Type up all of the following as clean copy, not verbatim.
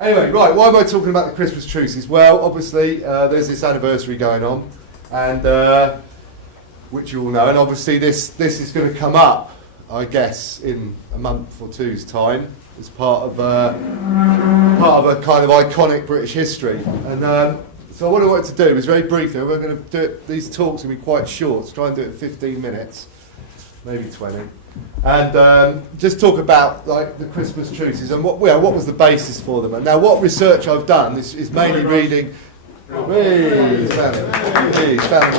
Anyway, right, why am I talking about the Christmas Truces? Well, obviously, there's this anniversary going on, and which you all know, and obviously this is going to come up, I guess, in a month or two's time, as part of a kind of iconic British history. And so what I wanted to do is very briefly, we're going to do it, these talks are going to be quite short, so try and do it in 15 minutes, maybe 20. And just talk about like the Christmas Truces and what was the basis for them. And now what research I've done is mainly reading. He's found the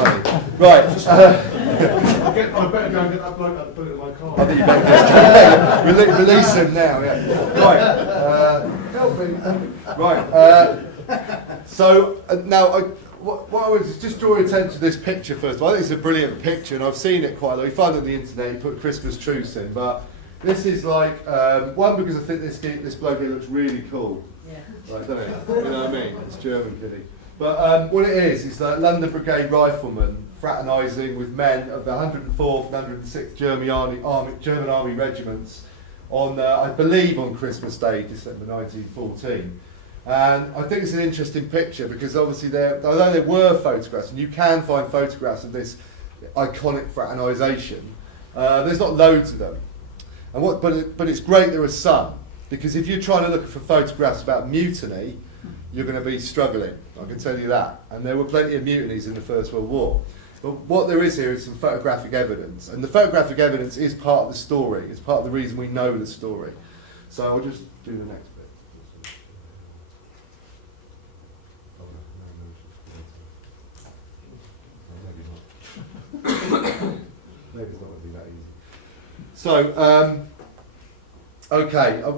money. Right. I better go and get that bloke out the boot of my car. I think you better just release him now. Yeah. Right. Help me. Right. So now what I want to just draw your attention to this picture first of all. I think it's a brilliant picture, and I've seen it quite a lot. You find it on the internet, you put Christmas truce in, but this is like, one, because I think this bloke here looks really cool. Yeah. Right, doesn't it? You know what I mean? It's German, kiddie. But what it is like London Brigade riflemen fraternising with men of the 104th and 106th German Army regiments on, I believe, on Christmas Day, December 1914. And I think it's an interesting picture because obviously although there were photographs, and you can find photographs of this iconic fraternisation, there's not loads of them. And but it's great there are some, because if you're trying to look for photographs about mutiny, you're going to be struggling, I can tell you that. And there were plenty of mutinies in the First World War. But what there is here is some photographic evidence, and the photographic evidence is part of the story, it's part of the reason we know the story. So I'll just do the next bit. Maybe it's not going to be that easy. So, okay, I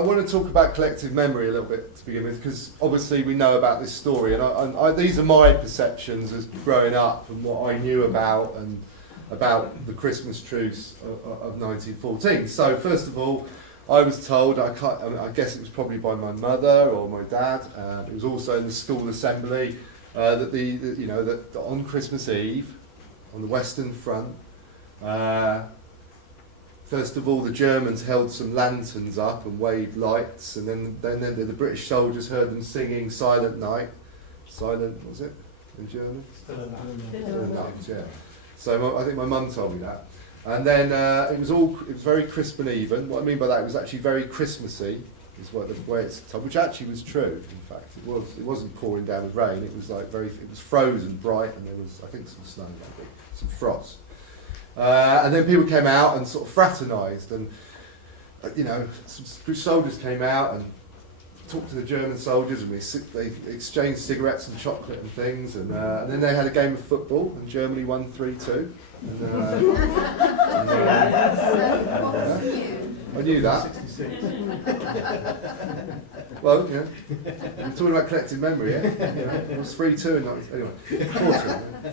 want to talk about collective memory a little bit to begin with, because obviously we know about this story, and these are my perceptions as growing up and what I knew about the Christmas Truce of 1914. So, first of all, I was told, I guess it was probably by my mother or my dad, it was also in the school assembly, that on Christmas Eve, on the Western Front, first of all, the Germans held some lanterns up and waved lights, and then the British soldiers heard them singing "Silent Night." Silent, what was it in German? Silent Night. Yeah. So I think my mum told me that, and then it was very crisp and even. What I mean by that, it was actually very Christmassy, is what the way it's told, which actually was true. In fact, it wasn't pouring down with rain. It was like it was frozen bright, and there was, I think, some snow, maybe some frost. And then people came out and sort of fraternised, and some soldiers came out and talked to the German soldiers, and they exchanged cigarettes and chocolate and things, and then they had a game of football, and Germany won 3-2. I knew that. 66. Well, yeah. We're talking about collective memory, yeah? It was 3-2 in 19... Anyway,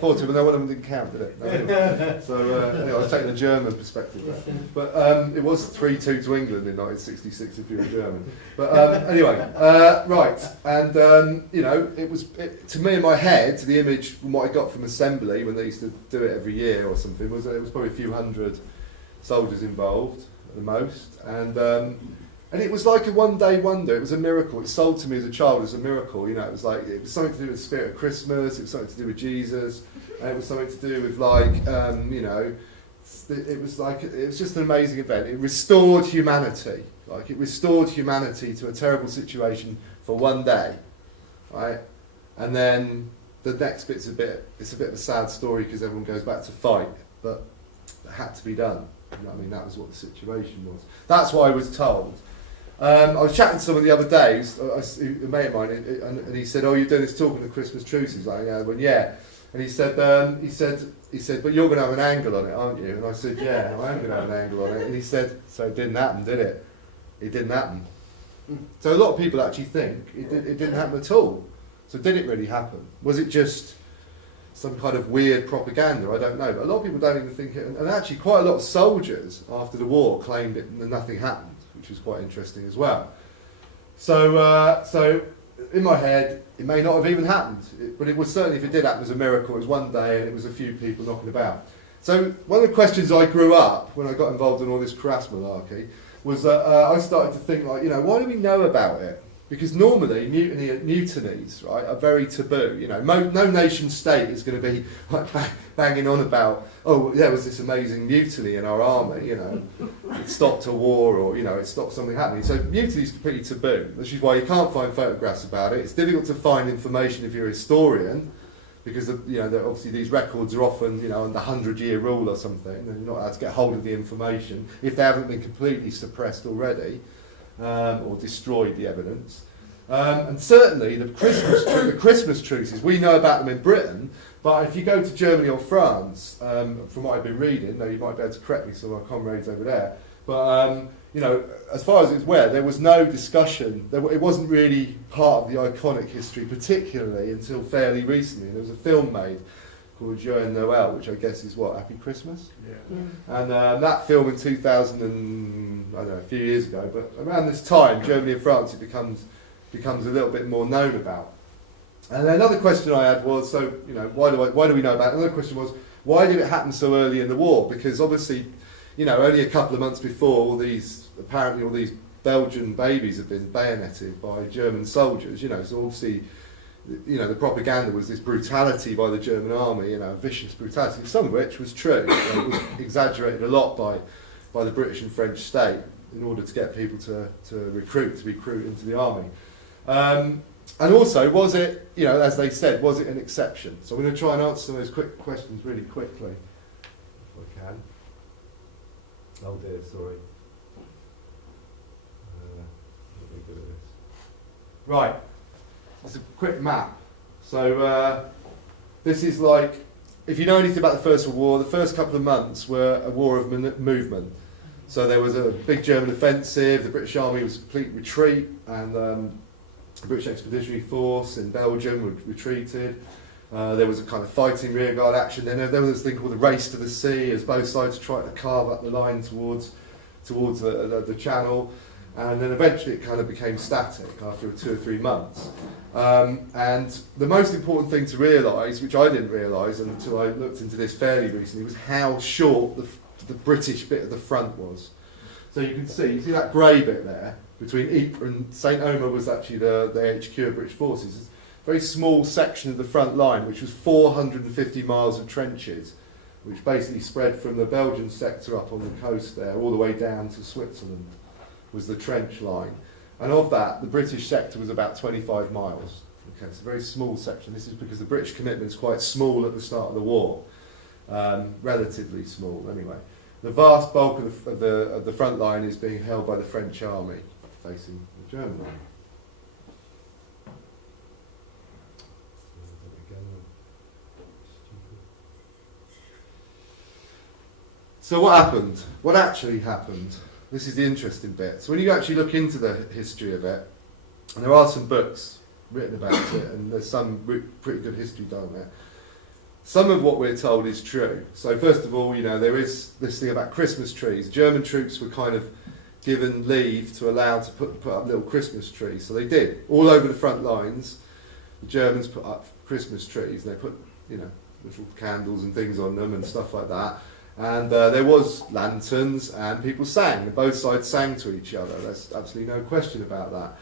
4-2, but no one of them didn't count, did it? No, anyway. So, I was taking the German perspective there. But it was 3-2 to England in 1966 if you were German. But anyway, right. And, to me in my head, the image from what I got from Assembly, when they used to do it every year or something, was that it was probably a few hundred soldiers involved at the most. And it was like a one-day wonder. It was a miracle. It sold to me as a child as a miracle. It was something to do with the spirit of Christmas. It was something to do with Jesus. And it was something to do with it was just an amazing event. It restored humanity. It restored humanity to a terrible situation for one day, right? And then the next bit's it's a bit of a sad story because everyone goes back to fight, but it had to be done. You know what I mean? That was what the situation was. That's what I was told. I was chatting to someone the other day, a mate of mine, and he said, "Oh, you're doing this talk on the Christmas Truces?" I went, "Yeah." And he said, "But you're going to have an angle on it, aren't you?" And I said, "Yeah, I am going to have an angle on it." And he said, "So it didn't happen, did it?" It didn't happen. So a lot of people actually think it didn't happen at all. So did it really happen? Was it just some kind of weird propaganda? I don't know. But a lot of people don't even think it. And actually quite a lot of soldiers after the war claimed it and nothing happened, which was quite interesting as well. So in my head, it may not have even happened. But it was certainly, if it did happen, it was a miracle. It was one day and it was a few people knocking about. So one of the questions I grew up, when I got involved in all this crass malarkey, was that I started to think, why do we know about it? because normally mutinies, right, are very taboo. You know, no nation state is going to be like banging on about, oh, there was this amazing mutiny in our army, you know, it stopped a war, or, you know, it stopped something happening. So mutiny is completely taboo, which is why you can't find photographs about it. It's difficult to find information if you're a historian, because you know, obviously these records are often, you know, on the 100-year rule or something, and you're not allowed to get hold of the information if they haven't been completely suppressed already. Or destroyed the evidence. And certainly the Christmas truces, we know about them in Britain, but if you go to Germany or France, from what I've been reading, though you might be able to correct me, some of our comrades over there, but you know, as far as it's aware, there was no discussion, it wasn't really part of the iconic history, particularly until fairly recently. There was a film made called Joyeux Noël, which I guess is what, Happy Christmas? Yeah. And that film in 2000 and, I don't know, a few years ago, but around this time, Germany and France, it becomes a little bit more known about. And another question I had was, so, you know, why do we know about it? Another question was, why did it happen so early in the war? Because obviously, you know, only a couple of months before, apparently all these Belgian babies have been bayoneted by German soldiers, you know, so obviously, you know, the propaganda was this brutality by the German army, you know, vicious brutality, some of which was true. It was exaggerated a lot by the British and French state in order to get people to be recruited into the army. And also, was it, you know, as they said, was it an exception? So I'm going to try and answer some of those quick questions really quickly, if I can. Oh dear, sorry. Not very good at this. Right. It's a quick map. So this is like, if you know anything about the First World War, the first couple of months were a war of movement. So there was a big German offensive, the British Army was a complete retreat, and the British Expeditionary Force in Belgium retreated. There was a kind of fighting rearguard action. Then there was this thing called the Race to the Sea, as both sides tried to carve up the line towards the Channel. And then eventually it kind of became static after 2 or 3 months. And the most important thing to realise, which I didn't realise until I looked into this fairly recently, was how short the British bit of the front was. So you see that grey bit there, between Ypres and St Omer was actually the HQ of British forces. It's a very small section of the front line, which was 450 miles of trenches, which basically spread from the Belgian sector up on the coast there, all the way down to Switzerland, was the trench line. And of that, the British sector was about 25 miles. Okay, it's a very small section. This is because the British commitment is quite small at the start of the war, relatively small anyway. The vast bulk of the front line is being held by the French army, facing the German army. So what happened? What actually happened? This is the interesting bit. So when you actually look into the history of it, and there are some books written about it, and there's some pretty good history done on it, some of what we're told is true. So first of all, you know, there is this thing about Christmas trees. German troops were kind of given leave to allow to put up little Christmas trees. So they did. All over the front lines, the Germans put up Christmas trees. They put, you know, little candles and things on them and stuff like that. And there was lanterns, and people sang. Both sides sang to each other. There's absolutely no question about that.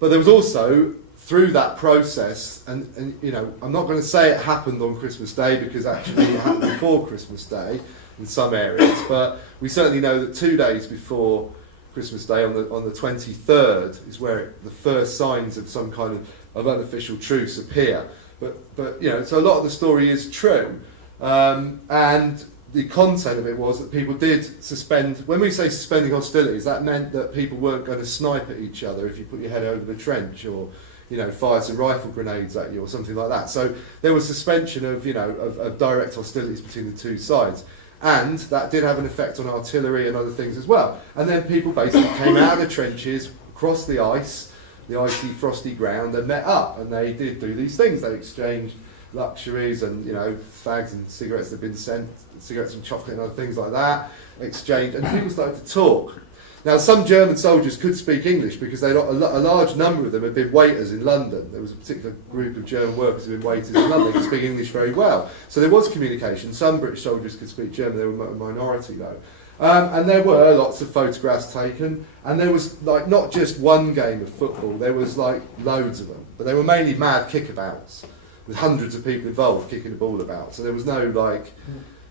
But there was also, through that process, and you know, I'm not going to say it happened on Christmas Day, because actually it happened before Christmas Day in some areas, but we certainly know that 2 days before Christmas Day, on the 23rd, is where the first signs of some kind of unofficial truce appear. But you know, so a lot of the story is true, and the content of it was that people did suspend. When we say suspending hostilities, that meant that people weren't going to snipe at each other if you put your head over the trench, or, you know, fire some rifle grenades at you or something like that. So there was suspension of, you know, of direct hostilities between the two sides, and that did have an effect on artillery and other things as well. And then people basically came out of the trenches, across the icy, frosty ground, and met up, and they did do these things. They exchanged luxuries and, you know, fags and cigarettes that had been sent, cigarettes and chocolate and other things like that, exchanged, and people started to talk. Now, some German soldiers could speak English, because a large number of them had been waiters in London. There was a particular group of German workers who had been waiters in London, who could speak English very well. So there was communication. Some British soldiers could speak German. They were a minority, though. And there were lots of photographs taken, and there was like not just one game of football, there was like loads of them, but they were mainly mad kickabouts with hundreds of people involved kicking the ball about. So there was no like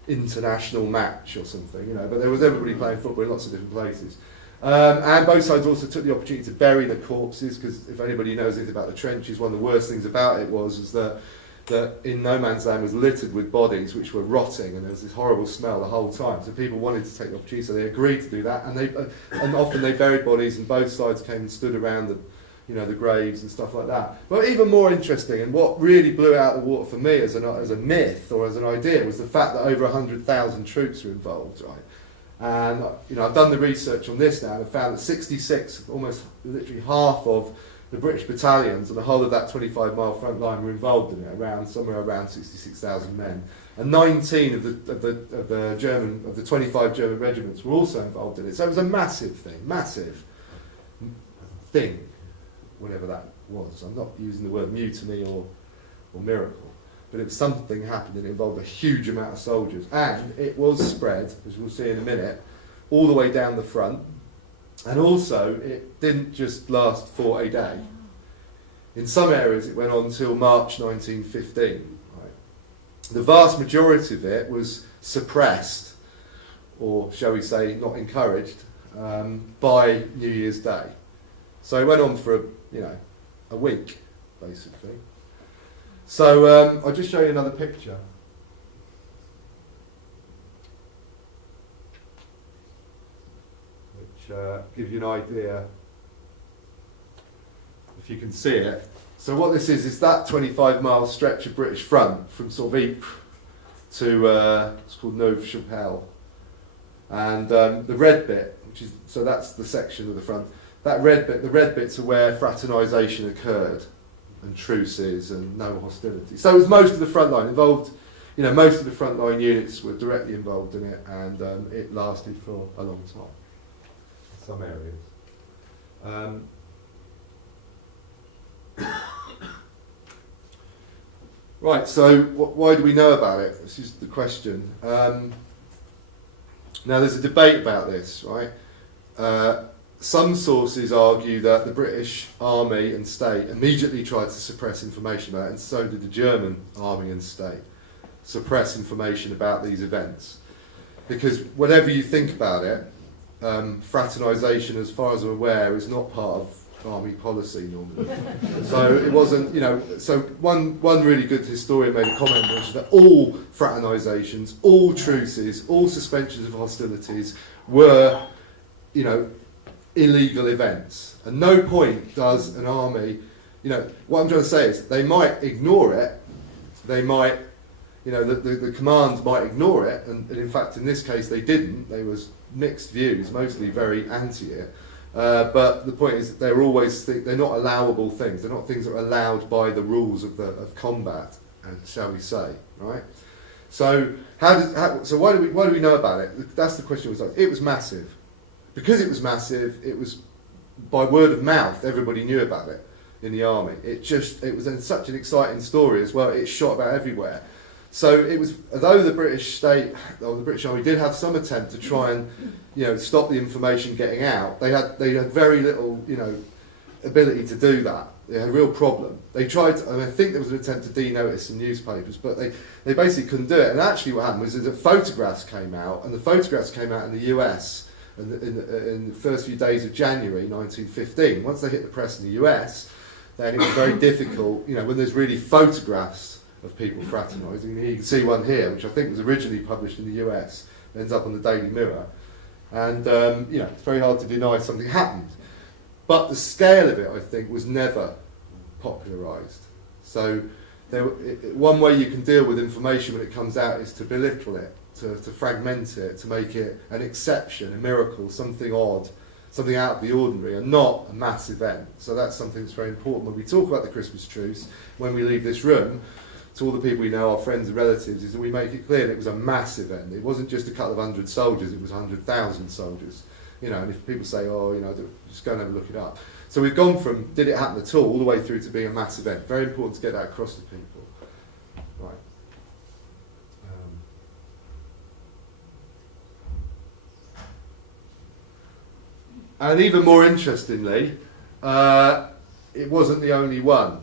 international match or something, you know, but there was everybody playing football in lots of different places. And both sides also took the opportunity to bury the corpses, because if anybody knows anything about the trenches, one of the worst things about it was that in no man's land was littered with bodies which were rotting, and there was this horrible smell the whole time. So people wanted to take the opportunity, so they agreed to do that, and often they buried bodies, and both sides came and stood around the, you know, the graves and stuff like that. But even more interesting, and what really blew it out of the water for me as a myth or as an idea, was the fact that over 100,000 troops were involved, right? And you know, I've done the research on this now, and I've found that 66, almost literally half of the British battalions and the whole of that 25-mile front line were involved in it, somewhere around 66,000 men, and 19 of the 25 German regiments were also involved in it. So it was a massive thing, whatever that was. I'm not using the word mutiny or miracle, but it was something happened and it involved a huge amount of soldiers, and it was spread, as we'll see in a minute, all the way down the front. And also, it didn't just last for a day. In some areas, it went on until March 1915. Right? The vast majority of it was suppressed, or shall we say, not encouraged, by New Year's Day. So it went on for a week, basically. So I'll just show you another picture. Give you an idea if you can see it. So what this is that 25-mile stretch of British front from sort of Ypres to it's called Neuve-Chapelle, and the red bit, so that's the section of the front. That red bit, the red bits are where fraternisation occurred, and truces and no hostility. So it was most of the front line involved. You know, most of the front line units were directly involved in it, and it lasted for a long time. Some areas. Right, so why do we know about it? This is the question. Now there's a debate about this, right? Some sources argue that the British army and state immediately tried to suppress information about it, and so did the German army and state suppress information about these events. Because whatever you think about it, fraternisation, as far as I'm aware, is not part of army policy normally. So it wasn't, you know, so one really good historian made a comment which is that all fraternisations, all truces, all suspensions of hostilities were, you know, illegal events. At no point does an army, you know, what I'm trying to say is they might ignore it, they might, you know, the command might ignore it, and in fact in this case they didn't. There was mixed views, mostly very anti it. But the point is that they're always they're not allowable things. They're not things that are allowed by the rules of combat, shall we say, right? So so why do we know about it? That's the question. It was massive. Because it was massive, it was by word of mouth. Everybody knew about it in the army. It was then such an exciting story as well. It shot about everywhere. So it was, although the British state or the British Army did have some attempt to try and, you know, stop the information getting out, they had very little, you know, ability to do that. They had a real problem. They tried, and I think there was an attempt to denotice some newspapers, but they basically couldn't do it. And actually what happened was that photographs came out, and the photographs came out in the US in the first few days of January 1915. Once they hit the press in the US, then it was very difficult, you know, when there's really photographs of people fraternising. You can see one here, which I think was originally published in the US, ends up on the Daily Mirror. And, you know, it's very hard to deny something happened. But the scale of it, I think, was never popularised. So one way you can deal with information when it comes out is to belittle it, to fragment it, to make it an exception, a miracle, something odd, something out of the ordinary, and not a mass event. So that's something that's very important when we talk about the Christmas truce, when we leave this room, to all the people we know, our friends and relatives, is that we make it clear that it was a mass event. It wasn't just a couple of hundred soldiers, it was 100,000 soldiers. You know, and if people say, oh, you know, just go and have a look it up. So we've gone from, did it happen at all the way through to being a mass event. Very important to get that across to people. Right. And even more interestingly, it wasn't the only one.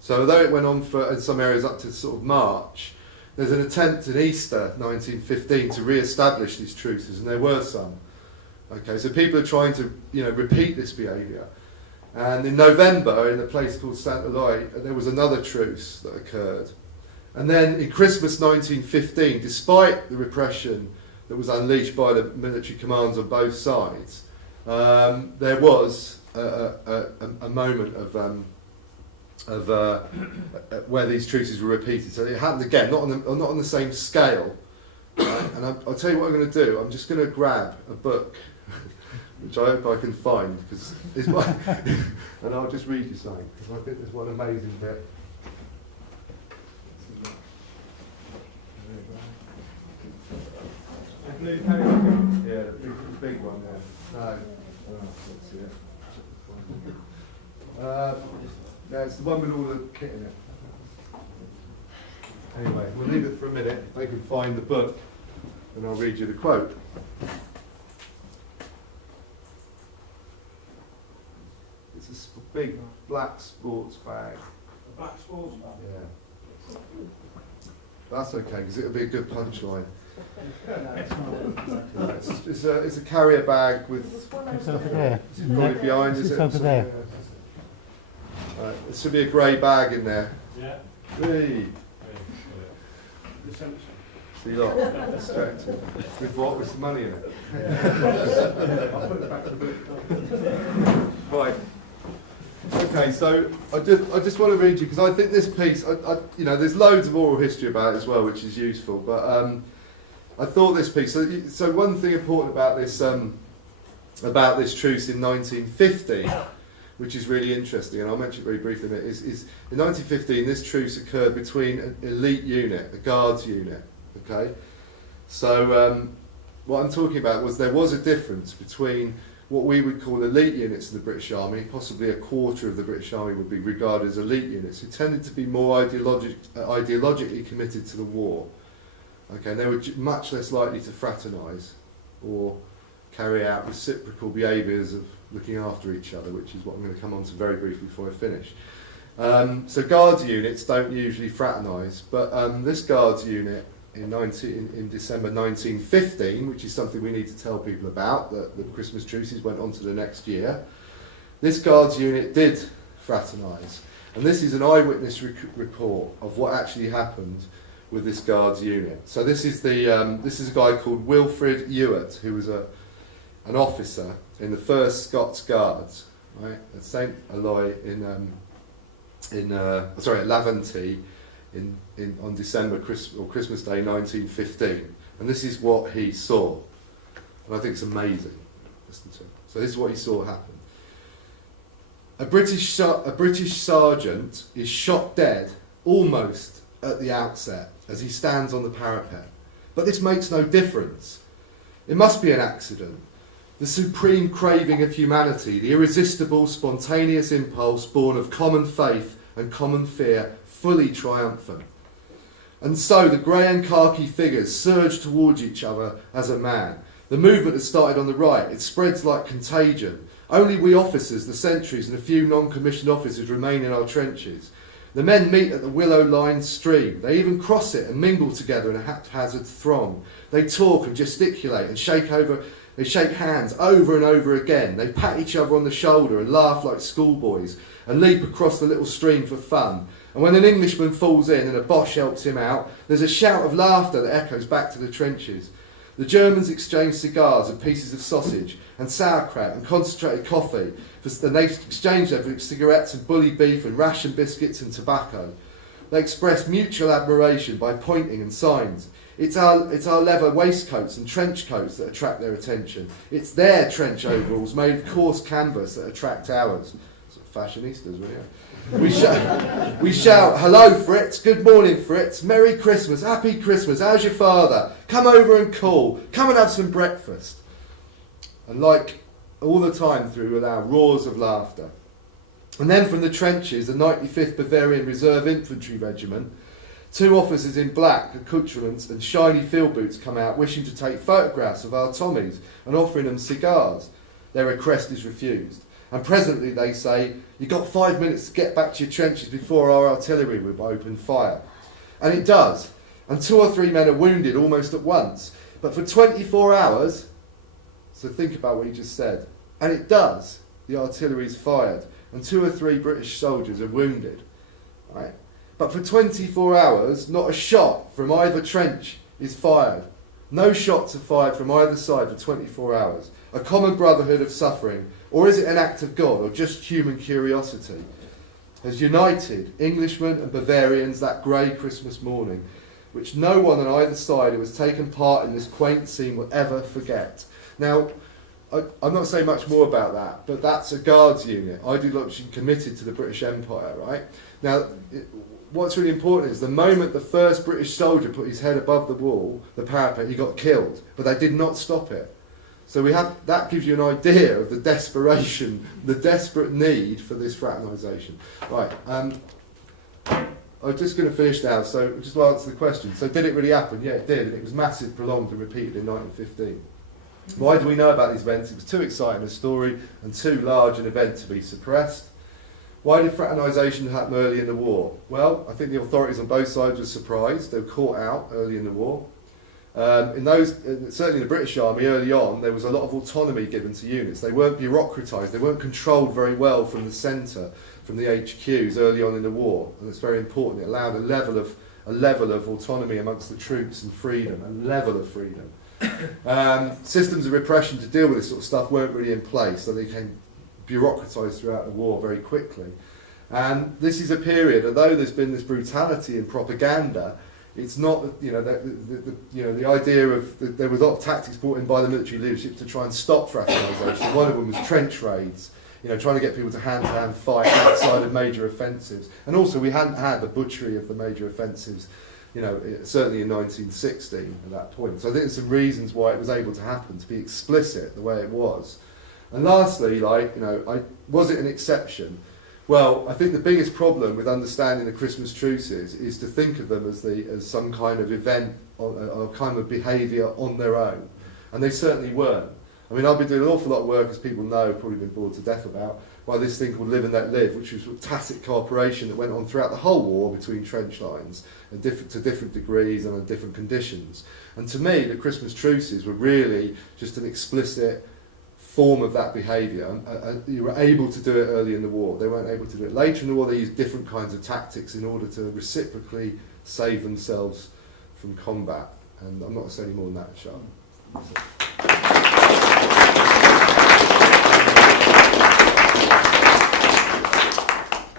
So although it went on for, in some areas, up to sort of March, there's an attempt in Easter 1915 to re-establish these truces, and there were some. Okay, so people are trying to, repeat this behaviour. And in November, in a place called Saint Aloy, there was another truce that occurred. And then in Christmas 1915, despite the repression that was unleashed by the military commands on both sides, there was a moment of where these truces were repeated. So it happened again, not on the same scale. Right? And I'll tell you what I'm going to do. I'm just going to grab a book, which I hope I can find, because it's one, and I'll just read you something, because I think there's one amazing bit. Yeah, the big one there. No, let's see it. Yeah, it's the one with all the kit in it. Anyway, we'll leave it for a minute. If they can find the book, and I'll read you the quote. It's a big black sports bag. A black sports bag? Yeah. That's okay, because it'll be a good punchline. It's a carrier bag with. It's over there. Is it probably behind? Is it? Over there. There should be a grey bag in there. Yeah. Hey. See, look, distracted. With what? With some money in it. I'll put it back to the book. Right. Okay, so I just want to read you, because I think this piece, there's loads of oral history about it as well, which is useful. But I thought this piece. So one thing important about this truce in 1950, which is really interesting, and I'll mention it very briefly, is in 1915 this truce occurred between an elite unit, a guards unit. Okay, so what I'm talking about was there was a difference between what we would call elite units of the British Army. Possibly a quarter of the British Army would be regarded as elite units, who tended to be more ideologically committed to the war. Okay, and they were much less likely to fraternise or carry out reciprocal behaviours of looking after each other, which is what I'm going to come on to very briefly before I finish. So guards units don't usually fraternise, but this guards unit in December 1915, which is something we need to tell people about, that the Christmas Truces went on to the next year, this guards unit did fraternise. And this is an eyewitness report of what actually happened with this guards unit. So this is a guy called Wilfrid Ewart, who was an officer in the 1st Scots Guards, right, at St Aloy at Laventey on Christmas Day 1915, and this is what he saw, and I think it's amazing. Listen to it. So this is what he saw happen. A British sergeant is shot dead almost at the outset as he stands on the parapet, but this makes no difference. It must be an accident. The supreme craving of humanity, the irresistible, spontaneous impulse born of common faith and common fear, fully triumphant. And so the grey and khaki figures surge towards each other as a man. The movement has started on the right. It spreads like contagion. Only we officers, the sentries, and a few non-commissioned officers remain in our trenches. The men meet at the willow-lined stream. They even cross it and mingle together in a haphazard throng. They talk and gesticulate and They shake hands over and over again. They pat each other on the shoulder and laugh like schoolboys and leap across the little stream for fun. And when an Englishman falls in and a Boche helps him out, there's a shout of laughter that echoes back to the trenches. The Germans exchange cigars and pieces of sausage and sauerkraut and concentrated coffee. And they exchange them for cigarettes and bully beef and ration biscuits and tobacco. They express mutual admiration by pointing and signs. It's our leather waistcoats and trench coats that attract their attention. It's their trench overalls made of coarse canvas that attract ours. Sort of fashionistas, really. We shout, hello Fritz, good morning Fritz, Merry Christmas, Happy Christmas, how's your father? Come over and call, come and have some breakfast. And like all the time through with our roars of laughter. And then from the trenches, the 95th Bavarian Reserve Infantry Regiment, 2 officers in black accoutrements and shiny field boots come out wishing to take photographs of our Tommies and offering them cigars. their request is refused. And presently they say, you've got 5 minutes to get back to your trenches before our artillery will open fire. And it does. And 2 or 3 men are wounded almost at once. But for 24 hours, so think about what he just said, and it does, the artillery is fired, and 2 or 3 British soldiers are wounded. Right? But for 24 hours, not a shot from either trench is fired. No shots are fired from either side for 24 hours. A common brotherhood of suffering, or is it an act of God, or just human curiosity, has united Englishmen and Bavarians that grey Christmas morning, which no one on either side who has taken part in this quaint scene will ever forget. Now, I'm not saying much more about that, but that's a Guards unit, ideologically committed to the British Empire, right? Now, what's really important is the moment the first British soldier put his head above the wall, the parapet, he got killed, but they did not stop it. So that gives you an idea of the desperation, the desperate need for this fraternisation. Right, I'm just going to finish now, so just to answer the question. So did it really happen? Yeah, it did, and it was massive, prolonged and repeated in 1915. Why do we know about these events? It was too exciting a story and too large an event to be suppressed. Why did fraternisation happen early in the war? Well, I think the authorities on both sides were surprised. They were caught out early in the war. Certainly in the British Army early on, there was a lot of autonomy given to units. They weren't bureaucratised, they weren't controlled very well from the centre, from the HQs early on in the war, and it's very important. It allowed a level of autonomy amongst the troops and freedom, a level of freedom. Systems of repression to deal with this sort of stuff weren't really in place, so they became bureaucratised throughout the war very quickly. And this is a period, although there's been this brutality and propaganda, it's not, the idea of, there was a lot of tactics brought in by the military leadership to try and stop fraternisation. One of them was trench raids, trying to get people to hand-to-hand fight outside of major offensives. And also we hadn't had the butchery of the major offensives, certainly in 1916 at that point. So I think there's some reasons why it was able to happen, to be explicit the way it was. And lastly, was it an exception? Well, I think the biggest problem with understanding the Christmas Truces is to think of them as some kind of event or kind of behaviour on their own. And they certainly weren't. I mean, I've been doing an awful lot of work, as people know, probably been bored to death about, by this thing called Live and Let Live, which was tacit cooperation that went on throughout the whole war between trench lines, and to different degrees and under different conditions. And to me, the Christmas Truces were really just an explicit form of that behaviour. You were able to do it early in the war. They weren't able to do it later in the war. They used different kinds of tactics in order to reciprocally save themselves from combat. And I'm not going to say any more than that, shall I?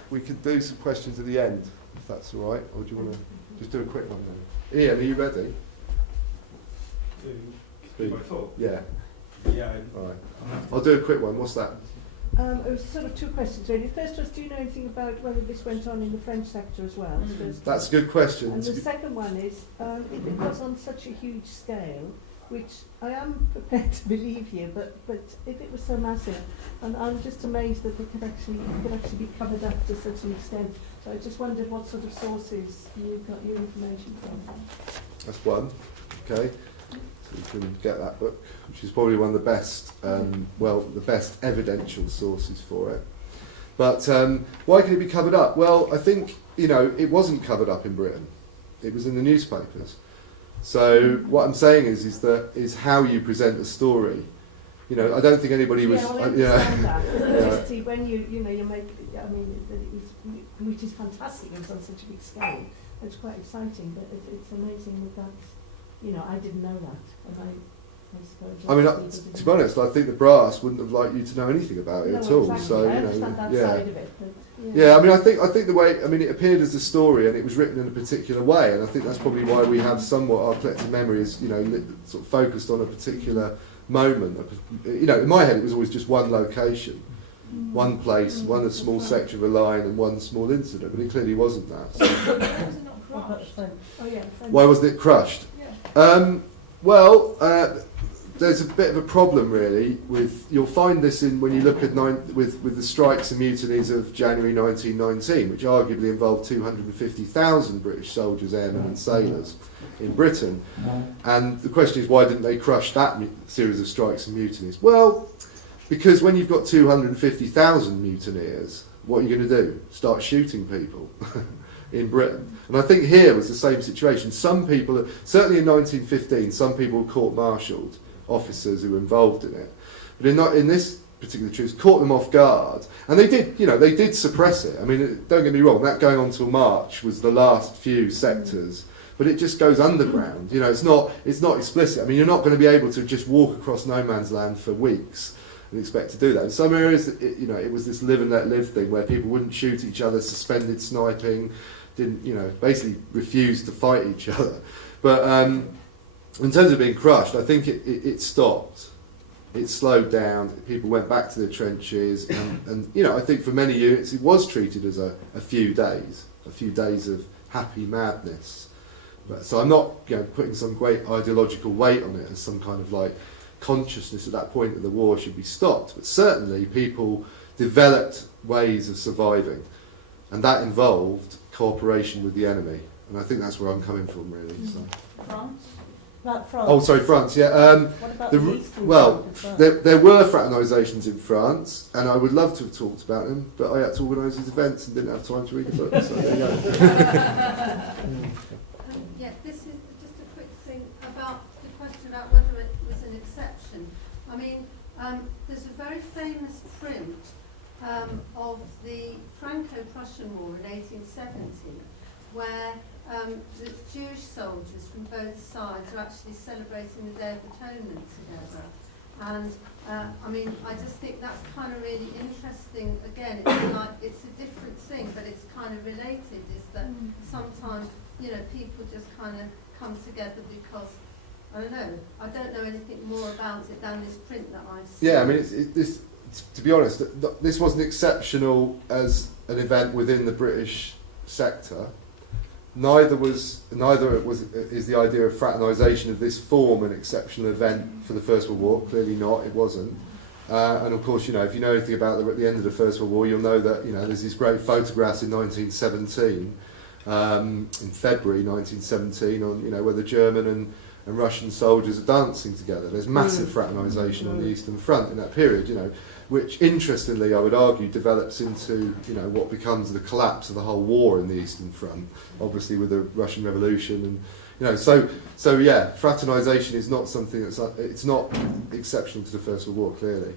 We could do some questions at the end, if that's all right. Or do you want to just do a quick one then? Ian, are you ready? Speak. Yeah. Yeah. All right. I'll do a quick one. What's that? It was sort of 2 questions really. The first was, do you know anything about whether this went on in the French sector as well? That's a good question. And the second one is, if it was on such a huge scale, which I am prepared to believe you, but if it was so massive, and I'm just amazed that it could actually be covered up to such an extent. So I just wondered what sort of sources you got your information from. That's one. Okay. So you can get that book, which is probably one of the best, the best evidential sources for it. But why can it be covered up? Well, I think, it wasn't covered up in Britain. It was in the newspapers. So what I'm saying is how you present a story. I don't think anybody was. Yeah, well, I understand that. When you make, I mean, it was, which is fantastic. It was on such a big scale. It's quite exciting, but it's amazing that. I didn't know that, and I suppose. I mean, to be honest, I think the brass wouldn't have liked you to know anything about it at all. Exactly. So I understand that side of it. But, yeah, I mean, I think the way, it appeared as a story and it was written in a particular way, and I think that's probably why we have somewhat our collective memory is, sort of focused on a particular moment. In my head, it was always just one location, one place, one small section of a line, and one small incident, but it clearly wasn't that. So. Why was it not crushed? Why wasn't it crushed? There's a bit of a problem really you'll find this when you look at with the strikes and mutinies of January 1919, which arguably involved 250,000 British soldiers, airmen and sailors in Britain. And the question is, why didn't they crush that series of strikes and mutinies? Well, because when you've got 250,000 mutineers, what are you going to do? Start shooting people in Britain. And I think here was the same situation. Some people, certainly in 1915, some people were court-martialed, officers who were involved in it. But in this particular truce, caught them off guard. And they did, they did suppress it. I mean, don't get me wrong, that going on till March was the last few sectors. But it just goes underground. It's not explicit. I mean, you're not going to be able to just walk across no man's land for weeks and expect to do that. In some areas, it was this live and let live thing where people wouldn't shoot each other, suspended sniping, didn't, basically refused to fight each other. But in terms of being crushed, I think it stopped. It slowed down. People went back to their trenches, and I think for many units it was treated as a few days of happy madness. So I'm not putting some great ideological weight on it as some kind of like consciousness at that point that the war should be stopped. But certainly people developed ways of surviving, and that involved cooperation with the enemy. And I think that's where I'm coming from, really. So. France? France. Oh, sorry, France. Yeah. What about the Eastern well, Front as well? there were fraternisations in France, and I would love to have talked about them, but I had to organise these events and didn't have time to read the book. So there you go. Yeah, this is just a quick thing about the question about whether it was an exception. I mean, there's a very famous print of the Franco-Prussian War in 1870, where the Jewish soldiers from both sides are actually celebrating the Day of Atonement together. And I mean, I just think that's kind of really interesting. Again, it's a different thing, but it's kind of related, is that sometimes, people just kind of come together because, I don't know anything more about it than this print that I've seen. Yeah, I mean, this. To be honest, this wasn't exceptional as an event within the British sector. Neither is the idea of fraternisation of this form an exceptional event for the First World War. Clearly not, it wasn't. And of course, if you know anything about at the end of the First World War, you'll know that there's these great photographs in 1917, in February 1917, on where the German and Russian soldiers are dancing together. There's massive fraternisation on the Eastern Front in that period, which interestingly I would argue develops into what becomes the collapse of the whole war in the Eastern Front, obviously with the Russian Revolution, and so yeah, fraternisation is not something it's not exceptional to the First World War, clearly.